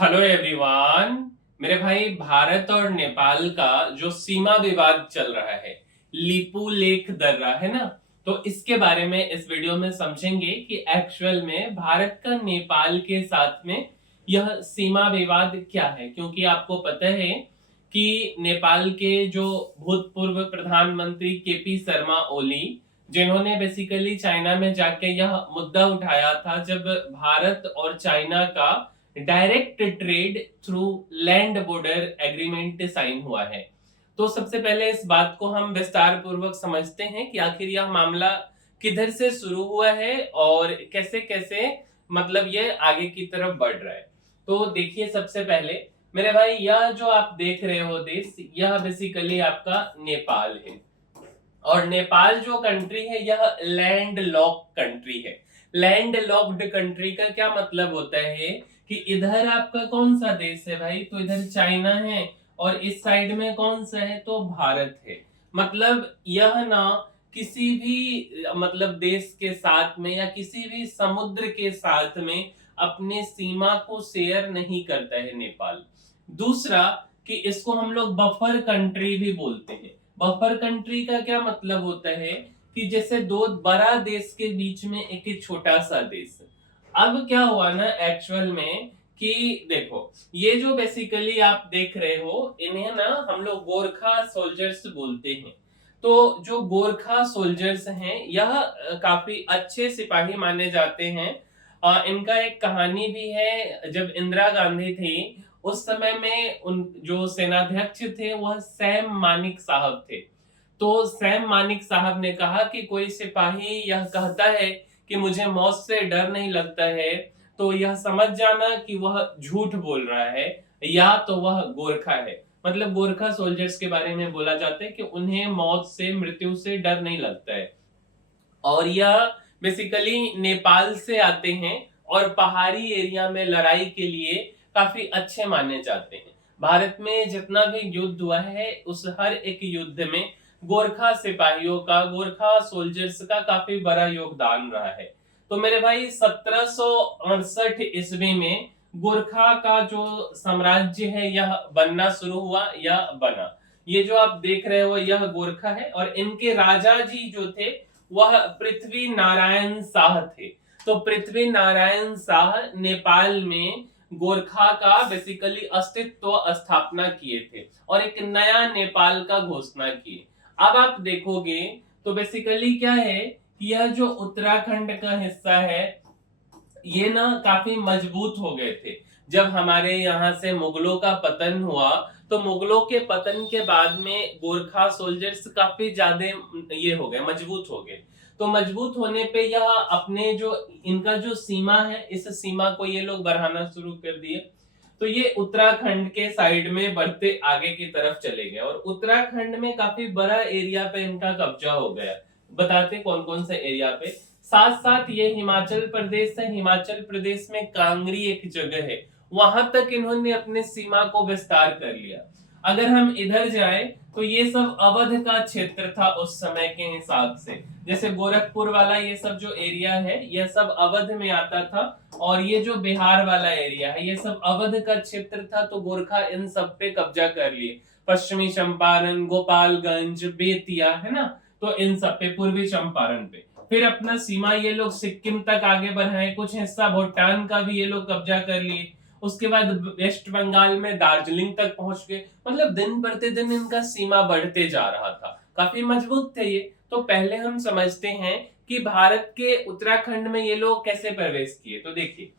Hello everyone. मेरे भाई, भारत और नेपाल का जो सीमा विवाद चल रहा है, लिपू लेक दर्रा, है ना। तो इसके बारे में इस वीडियो में समझेंगे कि एक्चुअल में भारत का नेपाल के साथ में यह सीमा विवाद क्या है। क्योंकि आपको पता है कि नेपाल के जो भूतपूर्व प्रधानमंत्री केपी शर्मा ओली, जिन्होंने बेसिकली चाइना में जाके यह मुद्दा उठाया था जब भारत और चाइना का direct trade through land border agreement sign हुआ है। तो सबसे पहले इस बात को हम विस्तार पूर्वक समझते हैं कि आखिर यह मामला किधर से शुरू हुआ है और कैसे कैसे मतलब ये आगे की तरफ बढ़ रहा है। तो देखिए, सबसे पहले मेरे भाई, यह जो आप देख रहे हो देश, यह बेसिकली आपका नेपाल है। और नेपाल जो कंट्री है यह लैंड लॉक कंट्री है। लैंड लॉक्ड कंट्री का क्या मतलब होता है कि इधर आपका कौन सा देश है भाई, तो इधर चाइना है और इस साइड में कौन सा है, तो भारत है। मतलब यह ना किसी भी मतलब देश के साथ में या किसी भी समुद्र के साथ में अपने सीमा को शेयर नहीं करता है नेपाल। दूसरा कि इसको हम लोग बफर कंट्री भी बोलते हैं। बफर कंट्री का क्या मतलब होता है कि जैसे दो बड़ा देश के बीच में एक छोटा सा देश। अब क्या हुआ ना एक्चुअल में कि देखो, ये जो बेसिकली आप देख रहे हो, इन्हें ना हम लोग गोरखा सोल्जर्स बोलते हैं। तो जो गोरखा सोल्जर्स हैं यह काफी अच्छे सिपाही माने जाते हैं। इनका एक कहानी भी है। जब इंदिरा गांधी थी उस समय में उन जो सेनाध्यक्ष थे वह सैम मानिक साहब थे। तो सैम मानिक साहब ने कहा कि कोई सिपाही यह कहता है कि मुझे मौत से डर नहीं लगता है, तो यह समझ जाना कि वह झूठ बोल रहा है या तो वह गोरखा है। मतलब गोरखा सोल्जर्स के बारे में बोला जाता है कि उन्हें मौत से, मृत्यु से डर नहीं लगता है। और यह बेसिकली नेपाल से आते हैं और पहाड़ी एरिया में लड़ाई के लिए काफी अच्छे माने जाते हैं। भारत में जितना भी युद्ध हुआ है उस हर एक युद्ध में गोरखा सिपाहियों का, गोरखा सोल्जर्स का काफी बड़ा योगदान रहा है। तो मेरे भाई, 1768 ईस्वी में गोरखा का जो साम्राज्य है यह बनना शुरू हुआ या बना। ये जो आप देख रहे हो यह गोरखा है और इनके राजा जी जो थे वह पृथ्वी नारायण शाह थे। तो पृथ्वी नारायण शाह नेपाल में गोरखा का बेसिकली अस्तित्व स्थापना किए थे और एक नया नेपाल का घोषणा की। अब आप देखोगे तो बेसिकली क्या है कि यह जो उत्तराखंड का हिस्सा है ये ना काफी मजबूत हो गए थे। जब हमारे यहाँ से मुगलों का पतन हुआ तो मुगलों के पतन के बाद में गोरखा सोल्जर्स काफी ज्यादा ये हो गए, मजबूत हो गए। तो मजबूत होने पे यह अपने जो इनका जो सीमा है इस सीमा को ये लोग बढ़ाना शुरू कर दिए। तो ये उत्तराखंड के साइड में बढ़ते आगे की तरफ चले गए और उत्तराखंड में काफी बड़ा एरिया पे इनका कब्जा हो गया। बताते कौन कौन से एरिया पे। साथ साथ ये हिमाचल प्रदेश है, हिमाचल प्रदेश में कांगड़ी एक जगह है, वहां तक इन्होंने अपने सीमा को विस्तार कर लिया। अगर हम इधर जाएं तो ये सब अवध का क्षेत्र था उस समय के हिसाब से। जैसे गोरखपुर वाला ये सब जो एरिया है यह सब अवध में आता था और ये जो बिहार वाला एरिया है ये सब अवध का क्षेत्र था। तो गोरखा इन सब पे कब्जा कर लिए। पश्चिमी चंपारण, गोपालगंज, बेतिया, है ना। तो इन सब पे, पूर्वी चंपारण पे फिर अपना सीमा ये लोग सिक्किम तक आगे बढ़ाए, कुछ हिस्सा भूटान का भी ये लोग कब्जा कर लिए। उसके बाद वेस्ट बंगाल में दार्जिलिंग तक पहुंच गए। मतलब दिन प्रतिदिन इनका सीमा बढ़ते जा रहा था, काफी मजबूत थे ये। तो पहले हम समझते हैं कि भारत के उत्तराखंड में ये लोग कैसे प्रवेश किए। तो देखिए,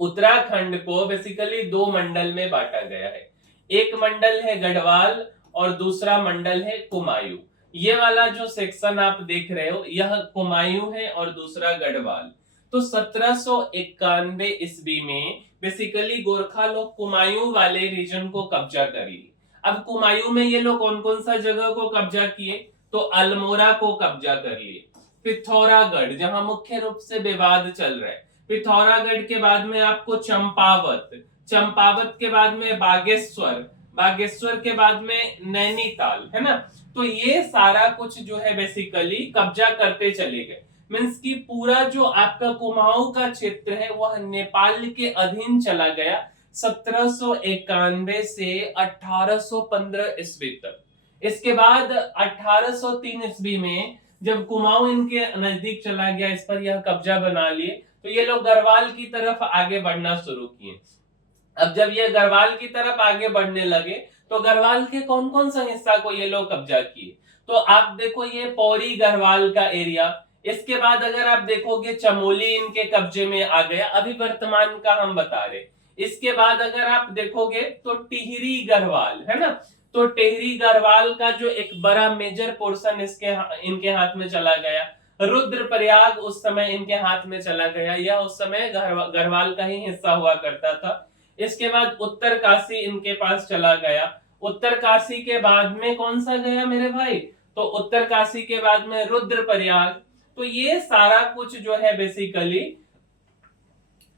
उत्तराखंड को बेसिकली दो मंडल में बांटा गया है। एक मंडल है गढ़वाल और दूसरा मंडल है कुमायूं। ये वाला जो सेक्शन आप देख रहे हो यह कुमायूं है और दूसरा गढ़वाल। तो 1791 ईस्वी में बेसिकली गोरखा लोग कुमायूं वाले रीजन को कब्जा कर लिए। अब कुमायूं में ये लोग कौन कौन सा जगह को कब्जा किए, तो अल्मोड़ा को कब्जा कर लिए, पिथौरागढ़ जहां मुख्य रूप से विवाद चल रहा है, पिथौरागढ़ के बाद में आपको चंपावत, चंपावत के बाद में बागेश्वर, बागेश्वर के बाद में नैनीताल, है ना। तो ये सारा कुछ जो है बेसिकली कब्जा करते चले गए। मीन्स की पूरा जो आपका कुमाऊं का क्षेत्र है वह नेपाल के अधीन चला गया। 1791 से 1815 ईस्वी तक। इसके बाद 1803 ईस्वी में जब कुमाऊं इनके नजदीक चला गया, इस पर यह कब्जा बना लिए, तो ये लोग गढ़वाल की तरफ आगे बढ़ना शुरू किए। अब जब ये गढ़वाल की तरफ आगे बढ़ने लगे तो गढ़वाल के कौन कौन सा हिस्सा को ये लोग कब्जा किए, तो आप देखो ये पौड़ी गढ़वाल का एरिया। इसके बाद अगर आप देखोगे चमोली इनके कब्जे में आ गया, अभी वर्तमान का हम बता रहे। इसके बाद अगर आप देखोगे तो टिहरी गढ़वाल है ना, तो टिहरी गढ़वाल का जो एक बड़ा मेजर पोर्शन इनके हाथ में चला गया। रुद्रप्रयाग उस समय इनके हाथ में चला गया, यह उस समय गढ़वाल का ही हिस्सा हुआ करता था। इसके बाद उत्तर काशी इनके पास चला गया। उत्तर काशी के बाद में कौन सा गया मेरे भाई, तो उत्तर काशी के बाद में रुद्रप्रयाग। तो ये सारा कुछ जो है बेसिकली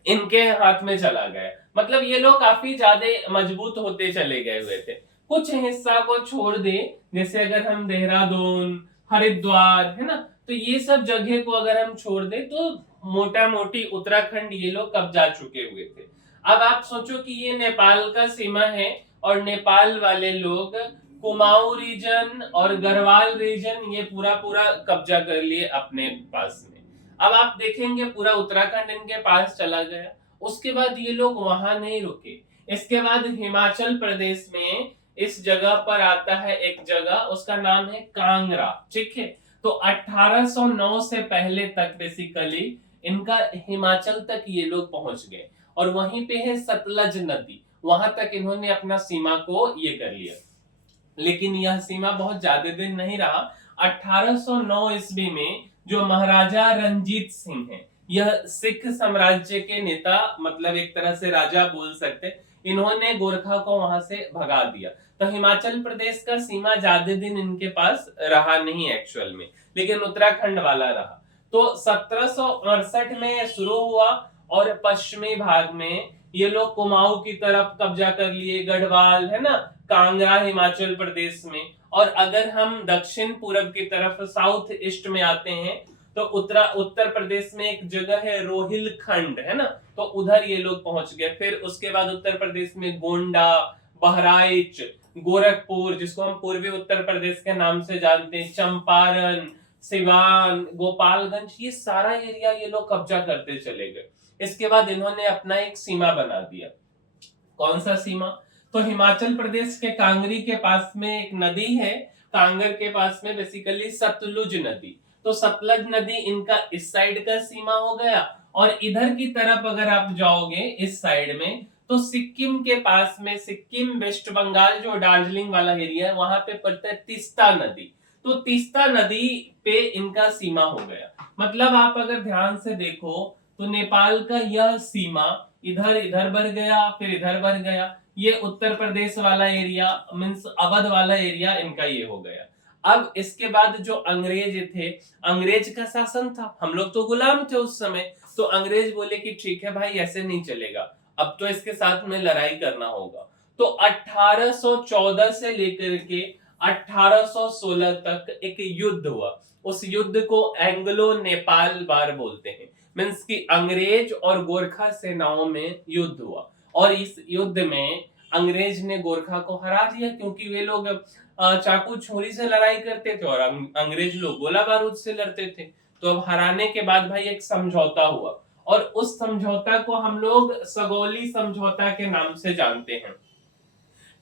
इनके हाथ में चला गया। मतलब ये लोग काफी ज्यादा मजबूत होते चले गए हुए थे। कुछ हिस्सा को छोड़ दे, जैसे अगर हम देहरादून, हरिद्वार है ना, तो ये सब जगह को अगर हम छोड़ दे तो मोटा मोटी उत्तराखंड ये लोग कब्जा चुके हुए थे। अब आप सोचो कि ये नेपाल का सीमा है और नेपाल वाले लोग कुमाऊं रीजन और गढ़वाल रीजन ये पूरा पूरा कब्जा कर लिए अपने पास में। अब आप देखेंगे पूरा उत्तराखंड इनके पास चला गया। उसके बाद ये लोग वहां नहीं रुके, इसके बाद हिमाचल प्रदेश में इस जगह पर आता है एक जगह, उसका नाम है कांगड़ा, ठीक है। तो 1809 से पहले तक बेसिकली इनका हिमाचल तक ये लोग पहुंच गए और वहीं पे है सतलज नदी, वहां तक इन्होंने अपना सीमा को ये कर लिया। लेकिन यह सीमा बहुत ज्यादा दिन नहीं रहा। 1809 ईस्वी में जो महाराजा रंजीत सिंह है, यह सिख साम्राज्य के नेता, मतलब एक तरह से राजा बोल सकते, इन्होंने गोरखा को वहां से भगा दिया। तो हिमाचल प्रदेश का सीमा ज्यादा दिन इनके पास रहा नहीं एक्चुअल में, लेकिन उत्तराखंड वाला रहा। तो 1768 में शुरू हुआ और पश्चिमी भाग में ये लोग कुमाऊं की तरफ कब्जा कर लिए, गढ़वाल है ना, कांगड़ा हिमाचल प्रदेश में। और अगर हम दक्षिण पूर्व की तरफ साउथ ईस्ट में आते हैं तो उत्तर प्रदेश में एक जगह है रोहिलखंड है ना, तो उधर ये लोग पहुंच गए। फिर उसके बाद उत्तर प्रदेश में गोंडा, बहराइच, गोरखपुर जिसको हम पूर्वी उत्तर प्रदेश के नाम से जानते हैं, चंपारण, सिवान, गोपालगंज, ये सारा एरिया ये लोग कब्जा करते चले गए। इसके बाद इन्होंने अपना एक सीमा बना दिया। कौन सा सीमा, तो हिमाचल प्रदेश के कांगड़ी के पास में एक नदी है, कांगर के पास में बेसिकली सतलुज नदी। तो सतलज नदी इनका इस साइड का सीमा हो गया। और इधर की तरफ अगर आप जाओगे इस साइड में तो सिक्किम के पास में, सिक्किम वेस्ट बंगाल जो दार्जिलिंग वाला एरिया है वहां पे पड़ता है तीस्ता नदी। तो तीस्ता नदी पे इनका सीमा हो गया। मतलब आप अगर ध्यान से देखो तो नेपाल का यह सीमा इधर इधर बढ़ गया, फिर इधर बढ़ गया। ये उत्तर प्रदेश वाला एरिया मींस अवध वाला एरिया इनका ये हो गया। अब इसके बाद जो अंग्रेज थे, अंग्रेज का शासन था, हम लोग तो गुलाम थे उस समय, तो अंग्रेज बोले कि ठीक है भाई ऐसे नहीं चलेगा, अब तो इसके साथ में लड़ाई करना होगा। तो 1814 से लेकर के 1816 तक एक युद्ध हुआ। उस युद्ध को एंग्लो नेपाल वार बोलते हैं, मींस कि अंग्रेज और गोरखा सेनाओं में युद्ध हुआ। और इस युद्ध में अंग्रेज ने गोरखा को हरा दिया, क्योंकि वे लोग चाकू छुरी से लड़ाई करते थे और अंग्रेज लोग गोला बारूद से लड़ते थे। तो अब हराने के बाद भाई एक समझौता हुआ और उस समझौता को हम लोग सगौली समझौता के नाम से जानते हैं,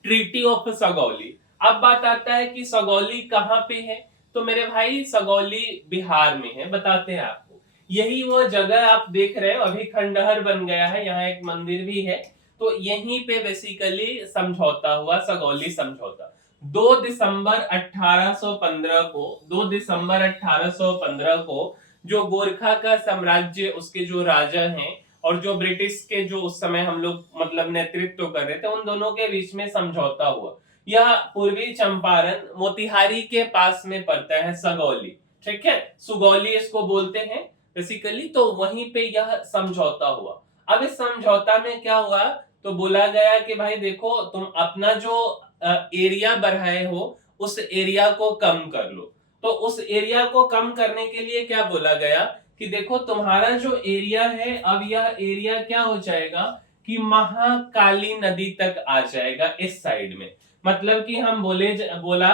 ट्रीटी ऑफ सगौली। अब बात आता है कि सगौली कहाँ पे है, तो मेरे भाई सगौली बिहार में है, बताते हैं आपको। यही वो जगह आप देख रहे हो, अभी खंडहर बन गया है, यहाँ एक मंदिर भी है। तो यहीं पे बेसिकली समझौता हुआ, सगौली समझौता। 2 दिसंबर 1815 को 2 दिसंबर 1815 को जो गोरखा का साम्राज्य, उसके जो राजा हैं और जो ब्रिटिश के जो उस समय हम लोग मतलब नेतृत्व कर रहे थे, उन दोनों के बीच में समझौता हुआ। यह पूर्वी चंपारण मोतिहारी के पास में पड़ता है सगौली, ठीक है, सुगौली इसको बोलते हैं बेसिकली। तो वहीं पे यह समझौता हुआ। अब इस समझौता में क्या हुआ, तो बोला गया कि भाई देखो तुम अपना जो एरिया बढ़ाए हो उस एरिया को कम कर लो। तो उस एरिया को कम करने के लिए क्या बोला गया कि देखो तुम्हारा जो एरिया है अब यह एरिया क्या हो जाएगा, कि महाकाली नदी तक आ जाएगा इस साइड में। मतलब कि हम बोला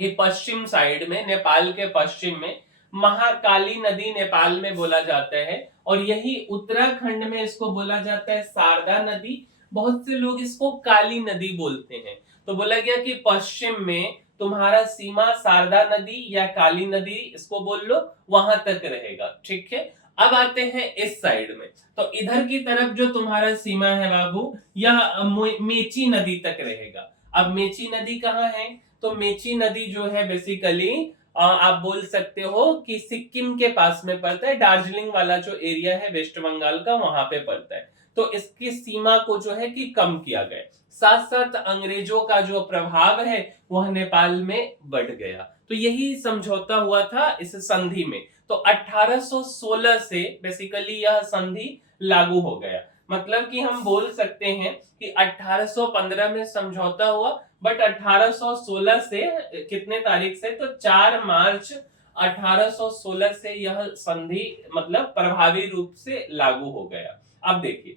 कि पश्चिम साइड में, नेपाल के पश्चिम में महाकाली नदी नेपाल में बोला जाता है, और यही उत्तराखंड में इसको बोला जाता है शारदा नदी। बहुत से लोग इसको काली नदी बोलते हैं। तो बोला गया कि पश्चिम में तुम्हारा सीमा शारदा नदी या काली नदी, इसको बोल लो, वहां तक रहेगा। ठीक है, अब आते हैं इस साइड में। तो इधर की तरफ जो तुम्हारा सीमा है बाबू, यह मेची नदी तक रहेगा। अब मेची नदी कहाँ है? तो मेची नदी जो है बेसिकली आप बोल सकते हो कि सिक्किम के पास में पड़ता है। दार्जिलिंग वाला जो एरिया है वेस्ट बंगाल का, वहां पे पड़ता है। तो इसकी सीमा को जो है कि कम किया गया। साथ साथ अंग्रेजों का जो प्रभाव है वह नेपाल में बढ़ गया। तो यही समझौता हुआ था इस संधि में। तो 1816 से बेसिकली यह संधि लागू हो गया। मतलब कि हम बोल सकते हैं कि 1815 में समझौता हुआ, बट 1816 से कितने तारीख से? तो 4 मार्च 1816 से यह संधि मतलब प्रभावी रूप से लागू हो गया। अब देखिए,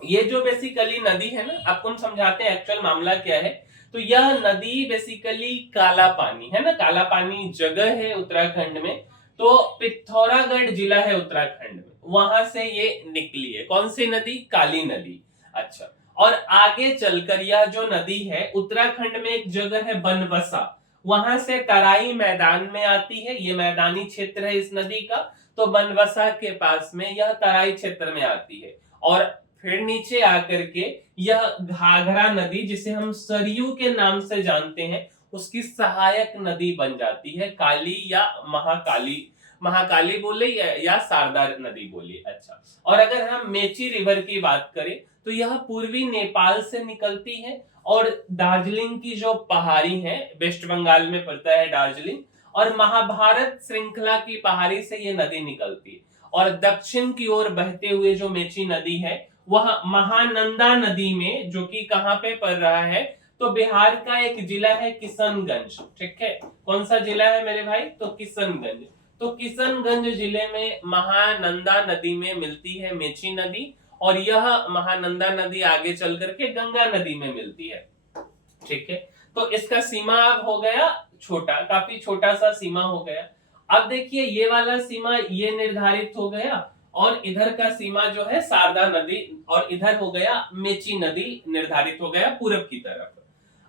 ये जो बेसिकली नदी है ना, आपको हम समझाते हैं एक्चुअल मामला क्या है। तो यह नदी बेसिकली काला पानी है ना, काला पानी जगह है उत्तराखंड में। तो पिथौरागढ़ जिला है उत्तराखंड में, वहां से ये निकली है। कौन सी नदी? काली नदी। अच्छा, और आगे चलकर यह जो नदी है उत्तराखंड में एक जगह है बनबसा, वहां से तराई मैदान में आती है। ये मैदानी क्षेत्र है इस नदी का। तो बनबसा के पास में यह तराई क्षेत्र में आती है, और फिर नीचे आकर के यह घाघरा नदी, जिसे हम सरयू के नाम से जानते हैं, उसकी सहायक नदी बन जाती है। काली या महाकाली, महाकाली बोले या शारदा नदी बोलिए। अच्छा, और अगर हम मेची रिवर की बात करें तो यह पूर्वी नेपाल से निकलती है, और दार्जिलिंग की जो पहाड़ी है, वेस्ट बंगाल में पड़ता है दार्जिलिंग, और महाभारत श्रृंखला की पहाड़ी से यह नदी निकलती है। और दक्षिण की ओर बहते हुए जो मेची नदी है वह महानंदा नदी में, जो कि कहां पे पड़ रहा है? तो बिहार का एक जिला है किशनगंज। ठीक है, कौन सा जिला है मेरे भाई? तो किशनगंज। तो किशनगंज जिले में महानंदा नदी में मिलती है मेची नदी, और यह महानंदा नदी आगे चल करके गंगा नदी में मिलती है। ठीक है, तो इसका सीमा अब हो गया छोटा, काफी छोटा सा सीमा हो गया। अब देखिए, ये वाला सीमा ये निर्धारित हो गया, और इधर का सीमा जो है शारदा नदी, और इधर हो गया मेची नदी निर्धारित हो गया पूरब की तरफ।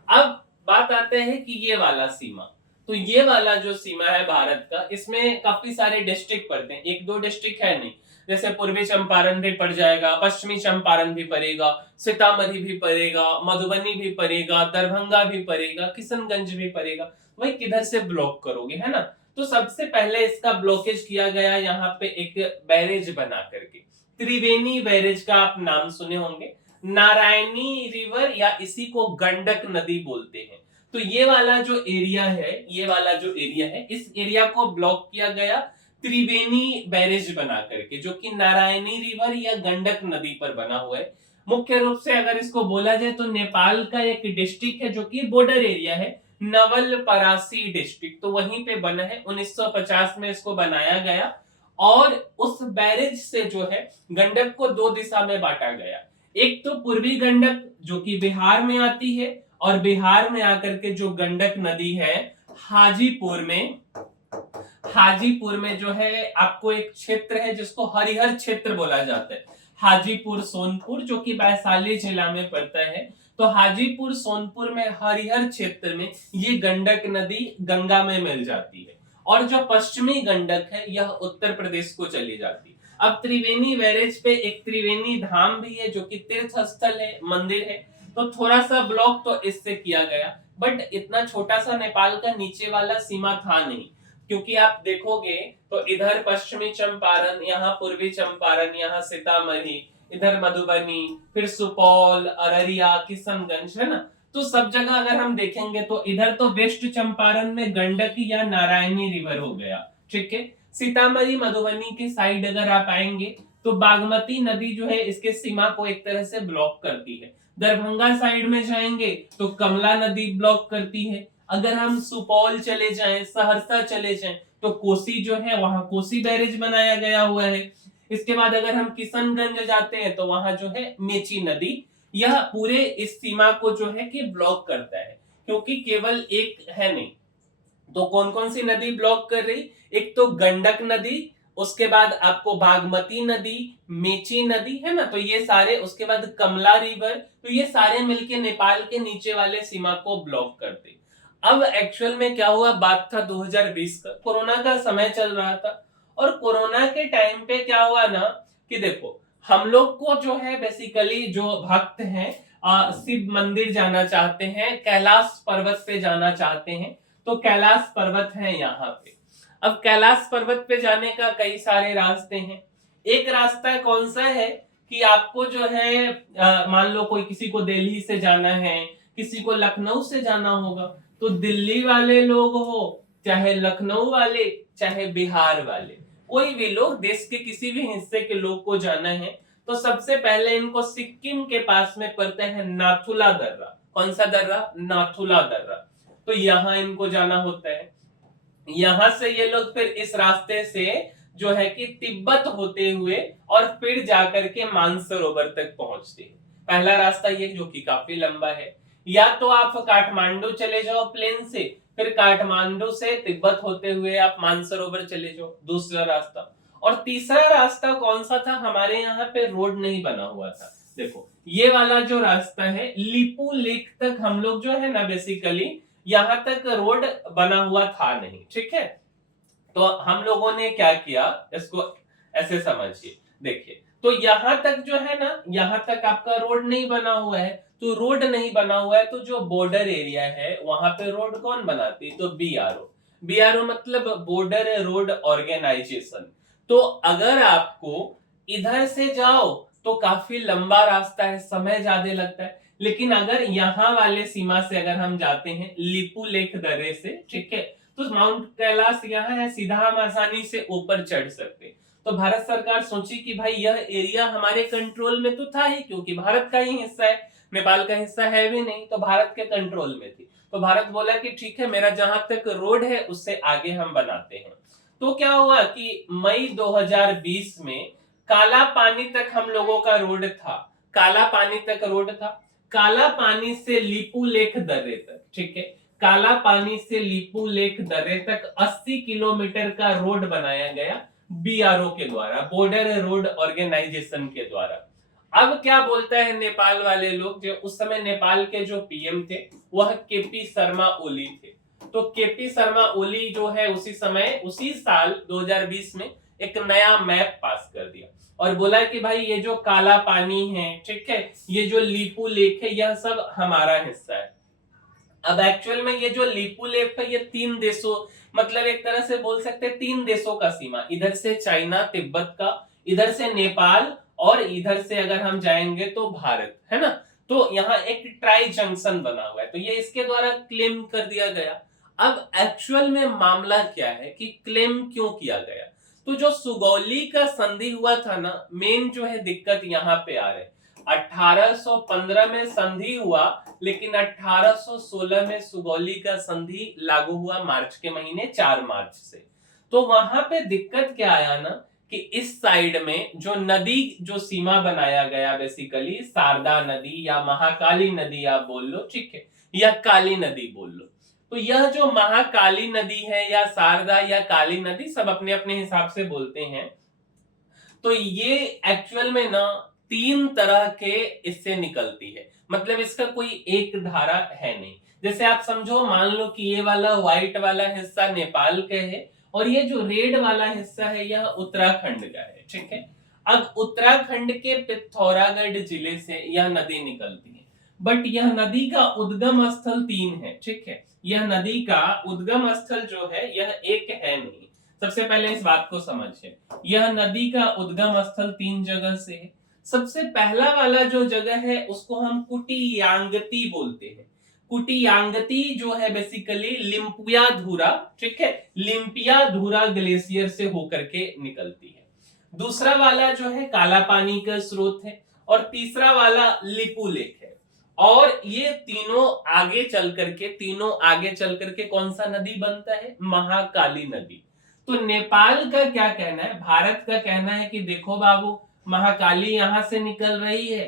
अब बात आते हैं कि ये वाला सीमा, तो ये वाला जो सीमा है भारत का, इसमें काफी सारे डिस्ट्रिक्ट पड़ते हैं, एक दो डिस्ट्रिक्ट है नहीं। जैसे पूर्वी चंपारण भी पड़ जाएगा, पश्चिमी चंपारण भी पड़ेगा, सीतामढ़ी भी पड़ेगा, मधुबनी भी पड़ेगा, दरभंगा भी पड़ेगा, किशनगंज भी पड़ेगा। वही किधर से ब्लॉक करोगे, है ना? तो सबसे पहले इसका ब्लॉकेज किया गया यहाँ पे एक बैरेज बना करके, त्रिवेणी बैरेज का आप नाम सुने होंगे। नारायणी रिवर या इसी को गंडक नदी बोलते हैं। तो ये वाला जो एरिया है, ये वाला जो एरिया है, इस एरिया को ब्लॉक किया गया त्रिवेणी बैरेज बना करके, जो कि नारायणी रिवर या गंडक नदी पर बना हुआ है। मुख्य रूप से अगर इसको बोला जाए तो नेपाल का एक डिस्ट्रिक्ट है जो कि बॉर्डर एरिया है, नवलपरासी डिस्ट्रिक्ट, तो वहीं पे बना है। 1950 में इसको बनाया गया, और उस बैरेज से जो है गंडक को दो दिशा में बांटा गया। एक तो पूर्वी गंडक जो कि बिहार में आती है, और बिहार में आकर के जो गंडक नदी है हाजीपुर में जो है आपको एक क्षेत्र है जिसको हरिहर क्षेत्र बोला जाता है, हाजीपुर सोनपुर, जो कि वैशाली जिला में पड़ता है। तो हाजीपुर सोनपुर में हरिहर क्षेत्र में ये गंडक नदी गंगा में मिल जाती है, और जो पश्चिमी गंडक है यह उत्तर प्रदेश को चली जाती है। अब त्रिवेणी बैरेज पे एक त्रिवेणी धाम भी है जो कि तीर्थ स्थल है, मंदिर है। तो थोड़ा सा ब्लॉक तो इससे किया गया, बट इतना छोटा सा नेपाल का नीचे वाला सीमा था नहीं, क्योंकि आप देखोगे तो इधर पश्चिमी चंपारण, यहाँ पूर्वी चंपारण, यहाँ सीतामढ़ी, इधर मधुबनी, फिर सुपौल, अररिया, किशनगंज, है ना? तो सब जगह अगर हम देखेंगे तो इधर तो वेस्ट चंपारण में गंडकी या नारायणी रिवर हो गया। ठीक है, सीतामढ़ी मधुबनी के साइड अगर आप आएंगे तो बागमती नदी जो है इसके सीमा को एक तरह से ब्लॉक करती है। दरभंगा साइड में जाएंगे तो कमला नदी ब्लॉक करती है। अगर हम सुपौल चले जाएं, सहरसा चले जाएं, तो कोसी जो है वहां कोसी बैरेज बनाया गया हुआ है। इसके बाद अगर हम किशनगंज जाते हैं तो वहां जो है मेची नदी, यह पूरे इस सीमा को जो है कि ब्लॉक करता है, क्योंकि केवल एक है नहीं। तो कौन कौन सी नदी ब्लॉक कर रही? एक तो गंडक नदी, उसके बाद आपको बागमती नदी, मेची नदी, है ना, तो ये सारे, उसके बाद कमला रिवर, तो ये सारे मिलके नेपाल के नीचे वाले सीमा को ब्लॉक करते। अब एक्चुअल में क्या हुआ, बात था 2020 का, कोरोना का समय चल रहा था, और कोरोना के टाइम पे क्या हुआ ना कि देखो, हम लोग को जो है बेसिकली जो भक्त हैं शिव मंदिर जाना चाहते हैं, कैलाश पर्वत पे जाना चाहते हैं, तो कैलाश पर्वत है यहाँ पे। अब कैलाश पर्वत पे जाने का कई सारे रास्ते हैं। एक रास्ता कौन सा है कि आपको जो है मान लो कोई किसी को दिल्ली से जाना है, किसी को लखनऊ से जाना होगा, तो दिल्ली वाले लोग हो, चाहे लखनऊ वाले, चाहे बिहार वाले, कोई भी लोग देश के किसी भी हिस्से के लोग को जाना है, तो सबसे पहले इनको सिक्किम के पास में पड़ता है नाथुला दर्रा। कौन सा दर्रा? नाथुला दर्रा। तो यहाँ इनको जाना होता है। यहां से ये लोग फिर इस रास्ते से जो है कि तिब्बत होते हुए और फिर जाकर के मानसरोवर तक पहुंचते हैं। पहला रास्ता ये जो कि काफी लंबा है। या तो आप काठमांडू चले जाओ प्लेन से, फिर काठमांडू से तिब्बत होते हुए आप मानसरोवर चले जाओ, दूसरा रास्ता। और तीसरा रास्ता कौन सा था? हमारे यहाँ पे रोड नहीं बना हुआ था। देखो ये वाला जो रास्ता है, लिपू लेक तक हम लोग जो है ना बेसिकली यहां तक रोड बना हुआ था नहीं, ठीक है। तो हम लोगों ने क्या किया, इसको ऐसे समझिए, देखिए, तो यहां तक जो है ना, यहां तक आपका रोड नहीं बना हुआ है, तो रोड नहीं बना हुआ है, तो जो बॉर्डर एरिया है वहां पे रोड कौन बनाती है? तो बीआरओ। बीआरओ मतलब बॉर्डर रोड ऑर्गेनाइजेशन। तो अगर आपको इधर से जाओ तो काफी लंबा रास्ता है, समय ज्यादा लगता है, लेकिन अगर यहाँ वाले सीमा से अगर हम जाते हैं लिपू लेक दर्रे से, ठीक है, तो माउंट कैलाश यहाँ है, सीधा हम आसानी से ऊपर चढ़ सकते हैं। तो भारत सरकार सोची कि भाई यह एरिया हमारे कंट्रोल में तो था ही, क्योंकि भारत का ही हिस्सा है, नेपाल का हिस्सा है भी नहीं, तो भारत के कंट्रोल में थी। तो भारत बोला कि ठीक है, मेरा जहां तक रोड है उससे आगे हम बनाते हैं। तो क्या हुआ कि मई 2020 में काला पानी तक हम लोगों का रोड था, काला पानी तक रोड था, काला पानी से लिपू लेक दर्रे तक, ठीक है, काला पानी से लिपू लेक दर्रे तक 80 किलोमीटर का रोड बनाया गया बीआरओ के द्वारा, बॉर्डर रोड ऑर्गेनाइजेशन के द्वारा। अब क्या बोलता है नेपाल वाले लोग, जो उस समय नेपाल के जो पीएम थे वह केपी शर्मा ओली थे। तो केपी शर्मा ओली जो है उसी समय, उसी साल 2020 में एक नया मैप पास कर दिया और बोला कि भाई ये जो काला पानी है, ठीक है, ये जो लिपू लेक है, यह सब हमारा हिस्सा है। अब एक्चुअल में ये जो लिपू लेक है, ये 3 देशों, मतलब एक तरह से बोल सकते हैं 3 देशों का सीमा, इधर से चाइना तिब्बत का, इधर से नेपाल, और इधर से अगर हम जाएंगे तो भारत, है ना। तो यहाँ एक ट्राई जंक्शन बना हुआ है, तो ये इसके द्वारा क्लेम कर दिया गया। अब एक्चुअल में मामला क्या है कि क्लेम क्यों किया गया? तो जो सुगौली का संधि हुआ था ना, मेन जो है दिक्कत यहाँ पे आ रहे, 1815 में संधि हुआ, लेकिन 1816 में सुगौली का संधि लागू हुआ मार्च के महीने 4 मार्च से। तो वहां पे दिक्कत क्या आया ना कि इस साइड में जो नदी, जो सीमा बनाया गया बेसिकली, शारदा नदी या महाकाली नदी आप बोल लो, ठीक है, या काली नदी बोल लो, तो यह जो महाकाली नदी है या शारदा या काली नदी, सब अपने अपने हिसाब से बोलते हैं, तो ये एक्चुअल में ना 3 तरह के इससे निकलती है, मतलब इसका कोई एक धारा है नहीं। जैसे आप समझो, मान लो कि ये वाला व्हाइट वाला हिस्सा नेपाल के है और ये जो रेड वाला हिस्सा है यह उत्तराखंड का है, ठीक है। अब उत्तराखंड के पिथौरागढ़ जिले से यह नदी निकलती है, बट यह नदी का उद्गम स्थल 3 है, ठीक है। यह नदी का उद्गम स्थल जो है यह एक है नहीं। सबसे पहले इस बात को समझिए, यह नदी का उद्गम स्थल 3 जगह से है। सबसे पहला वाला जो जगह है उसको हम कुटियांगती बोलते हैं। कुटियांगती जो है बेसिकली लिम्पियाधुरा, ठीक है, लिम्पियाधुरा ग्लेशियर से होकर के निकलती है। दूसरा वाला जो है काला पानी का स्रोत है, और तीसरा वाला लिपू लेक है। और ये तीनों आगे चल करके कौन सा नदी बनता है? महाकाली नदी। तो नेपाल का क्या कहना है, भारत का कहना है कि देखो बाबू, महाकाली यहां से निकल रही है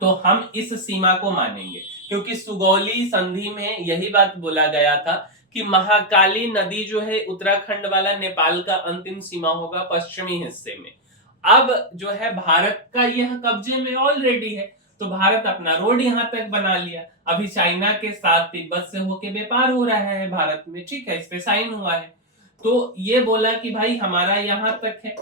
तो हम इस सीमा को मानेंगे, क्योंकि सुगौली संधि में यही बात बोला गया था कि महाकाली नदी जो है उत्तराखंड वाला नेपाल का अंतिम सीमा होगा पश्चिमी हिस्से में। अब जो है भारत का यह कब्जे में ऑलरेडी है, तो भारत अपना रोड यहां तक बना लिया। अभी चाइना के साथ तिब्बत से होके व्यापार हो रहा है भारत में, ठीक है, इस पे साइन हुआ है। तो ये बोला कि भाई हमारा यहां तक है।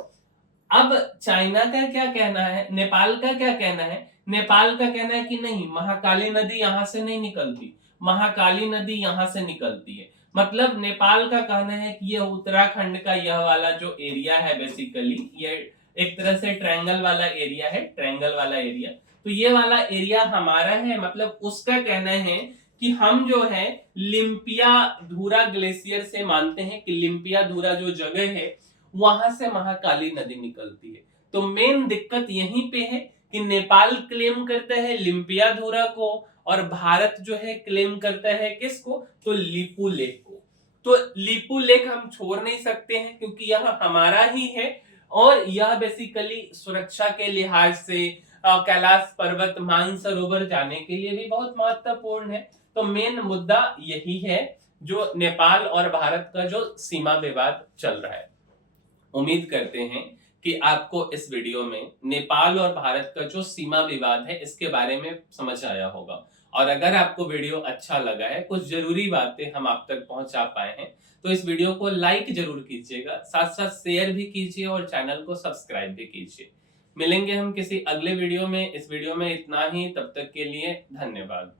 अब चाइना का क्या कहना है, नेपाल का क्या कहना है, नेपाल का कहना है कि नहीं, महाकाली नदी यहां से नहीं निकलती, महाकाली नदी यहां से निकलती है। मतलब नेपाल का कहना है कि यह उत्तराखंड का यह वाला जो एरिया है, बेसिकली ये एक तरह से ट्रायंगल वाला एरिया है, ट्रायंगल वाला एरिया, तो ये वाला एरिया हमारा है। मतलब उसका कहना है कि हम जो है लिम्पिया धूरा ग्लेशियर से मानते हैं कि लिम्पिया धूरा जो जगह है वहां से महाकाली नदी निकलती है। तो मेन दिक्कत यहीं पे है कि नेपाल क्लेम करता है लिम्पिया धूरा को और भारत जो है क्लेम करता है किसको, तो लीपू लेक को। तो लीपू लेक हम छोड़ नहीं सकते हैं क्योंकि यह हमारा ही है और यह बेसिकली सुरक्षा के लिहाज से कैलाश पर्वत मानसरोवर जाने के लिए भी बहुत महत्वपूर्ण है। तो मेन मुद्दा यही है जो नेपाल और भारत का जो सीमा विवाद चल रहा है। उम्मीद करते हैं कि आपको इस वीडियो में नेपाल और भारत का जो सीमा विवाद है इसके बारे में समझ आया होगा। और अगर आपको वीडियो अच्छा लगा है, कुछ जरूरी बातें हम आप तक पहुंचा पाए हैं, तो इस वीडियो को लाइक जरूर कीजिएगा, साथ साथ शेयर भी कीजिए और चैनल को सब्सक्राइब भी कीजिए। मिलेंगे हम किसी अगले वीडियो में। इस वीडियो में इतना ही, तब तक के लिए धन्यवाद।